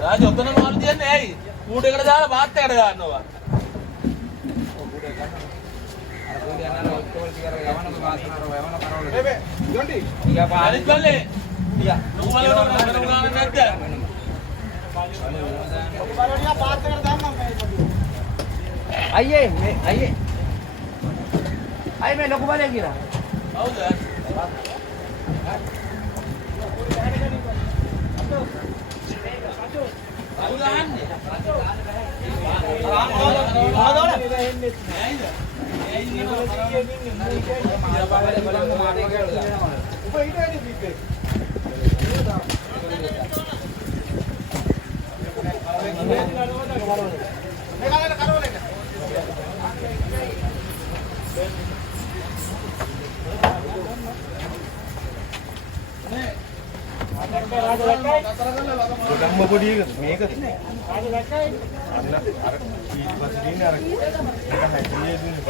රාජ ඔතන මාළු තියන්නේ ඇයි? කූඩේකට දාලා බාත් එකට ගන්නවා. අර කූඩේ යනවා ඔක්කොම ටික අර යවනක වාසනාර යවන කරවල. මේ ජොන්ටි. ඊයා පාරේ ගල්ලේ. ඊයා. නුඹලට ගාන නැද්ද? ඔබලෝනියා බාත් එකට දාන්නම් මේ. අයියේ මේ අයියේ. අයි මේ ලොකු බලය කියලා. හවුද? ගම්ම පොඩි එක මේකද? අන්න අර ඊට පස්සේ දින්නේ අර එක හැටියේ දින්නේ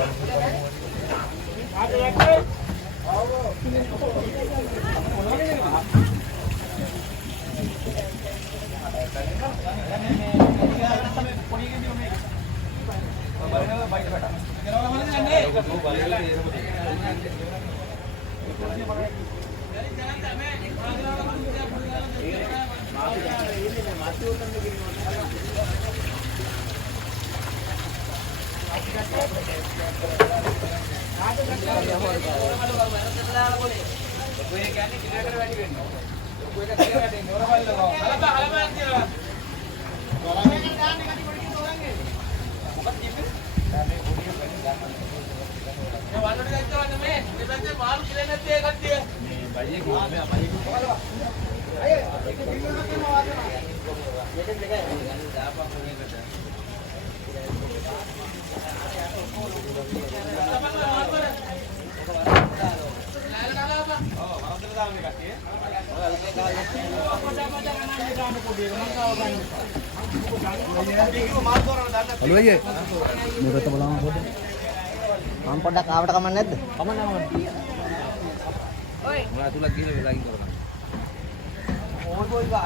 Halo aja. Mau ketemu lama foto. Mam podak awak kaman ned. Kaman nama. Oi. Mulai tu lagi kalau kan. Oh, boy ba.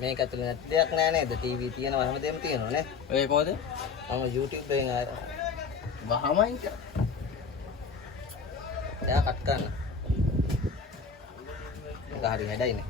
මේක ඇතුලේ නැති දෙයක් නෑ නේද? ටීවී තියෙනවා හැමදේම තියෙනවා නේ. ඔය කොහොමද? මම YouTube එකෙන් ආවා. වහමයි කිය. එයා කට් කරන්න. ඒක හරි හැඩයිනේ.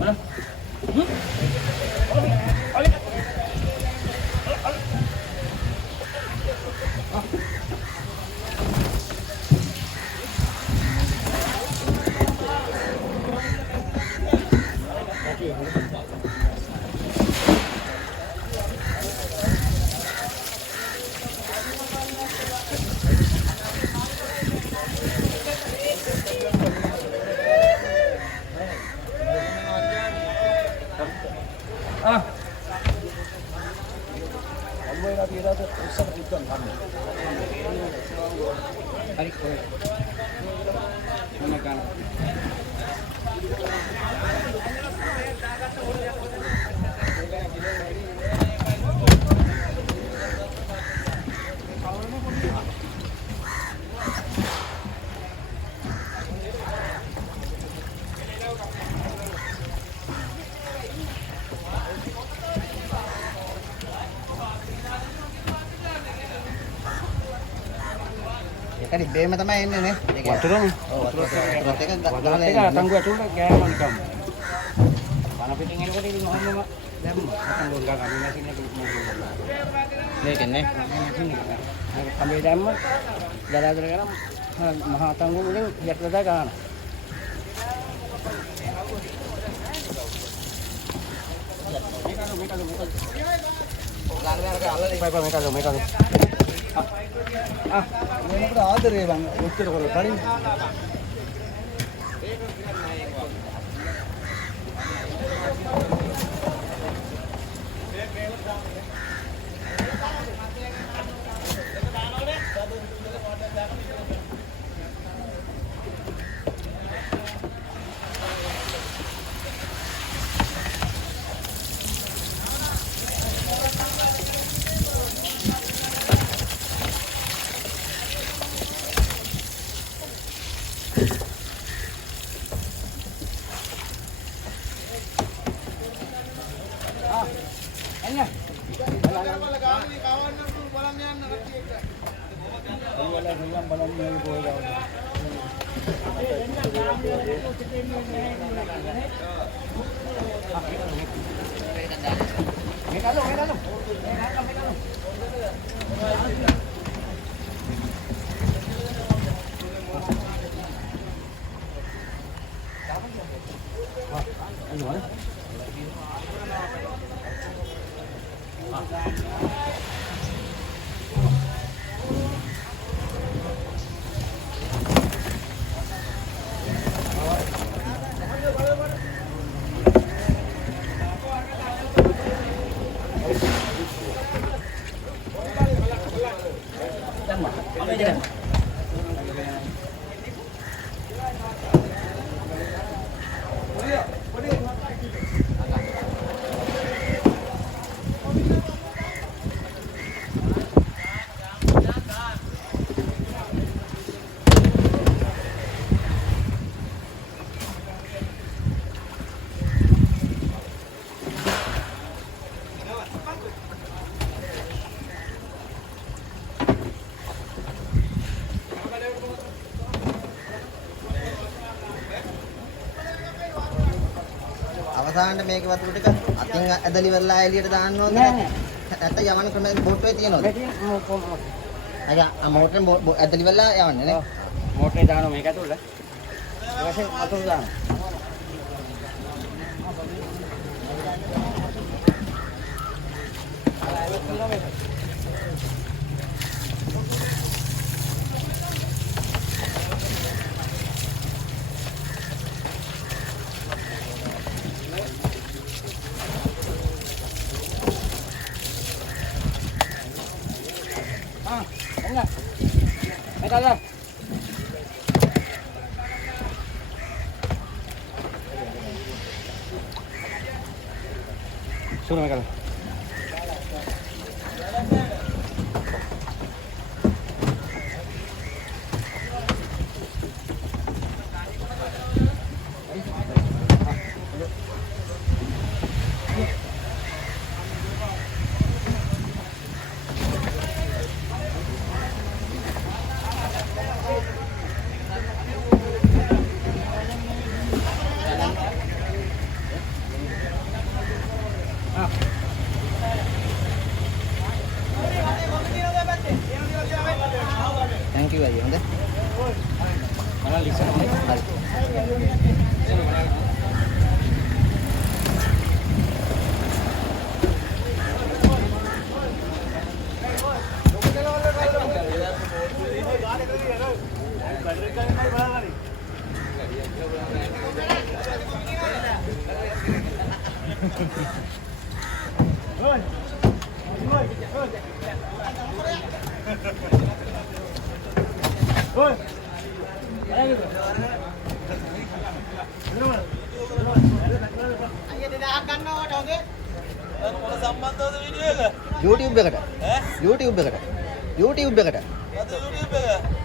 Mana? හරි ඔය මොන ගන්න ඒකනේ බේම තමයි එන්නේ නේ. ඒක වතුරම ඔව් වතුරත් එක වතුරත් එක අතංගු ඇතුළට ගෑම නිකම් වන පිටින් එනකොට ඉතින් ඔහොමම දැම්ම අතංගු ගන්න නැති මේකනේ. නේද කම්බේ දැම්ම දරාදර කරා මහා අතංගු වලින් යටට ගන්න මේකට ආදරේ බං උත්තර කරලා කලින් අවසානට මේක වතුර ටික අතින් ඇදලි වෙලා එළියට දාන්න ඕනේ නෑ. නැත්නම් යවන්න ක්‍රම බෝට්ටුවේ තියනවද? අයියා මෝටරෙන් ඇදලි වෙලා යවන්නේ නේ. මෝටරේ දානවා මේක ඇතුළට ඊට පස්සේ වතුර දානවා Suruh mereka. Thank you අයියා හොඳයි. Mana Lisa? හරි. YouTube එකට. YouTube එකට. YouTube එකට.